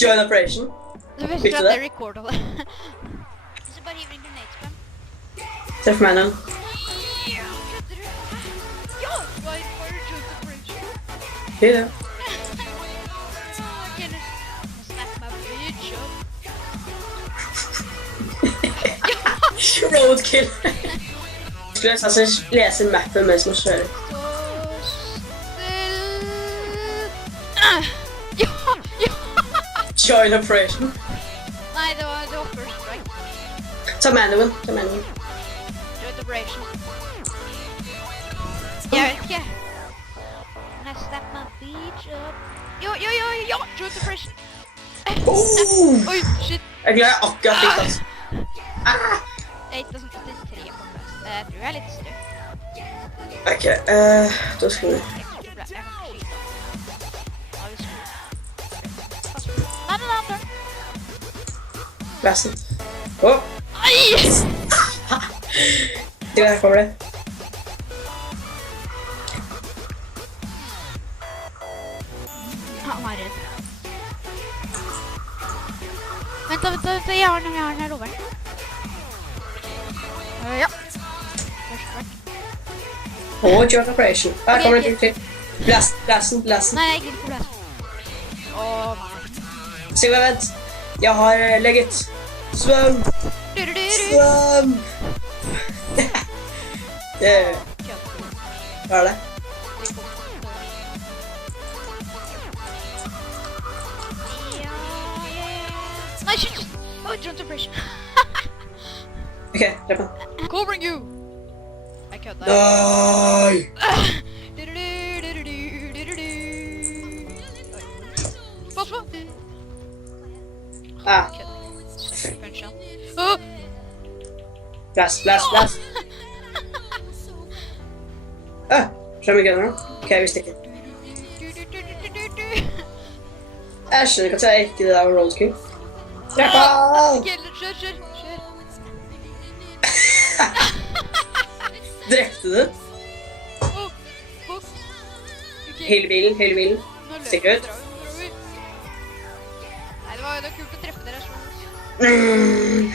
Join operation. Det beste Fikk er du at det? det recorder det. Så bare hiver en grenade på dem. Treff meg nå. Kødder du? Ja! Wildfire joint operation. Fy det. Ok, nå snap my bitch up. Roadkill. Skulle jeg altså lese mappen mens man kjører. Ja! Ja! Join operation. Nei, det var first strike. Ta manualen. Ta manualen. Joint operation. Jeg vet ikke. I snap my bitch up. Jo! Joint operation. Oh! Oi, shit. Jeg er glad jeg akkurat fikk det. Jeg gikk da sånn 83 på plass. Jeg tror jeg er litt støy. Ok, da skal vi... Jeg kan ikke skyte. Da er vi skru. Pass på. Nei, den andre. Blasten. Åh! Ai! Der kommer det. Han var redd. Vent da, jeg har den her over. Ja. Først hvert. Åh, join operation. Her kommer det til. Blasten. Nei, jeg gidder ikke blaste. Åh, nei. Sigve, vent. Jeg har legget. Svøm! Svøm! Hva er det? Nei, shit! Oh, joint operation. Ok, drepp den. Covering you! Jeg kødder. Nei! Pass på! Ah, Punch han. Åh! blast. Skjønner vi gunner nå? Ok, jeg visste ikke. Jeg skjønner ikke at jeg ikke det der var roadkill. Drepp han! Ok, kjør. Drepte du? Åh, fuck. Ok, Hele bilen. nå løper Stikker vi, ut. drar vi. Nei, det var kult å treffe dere. Mm.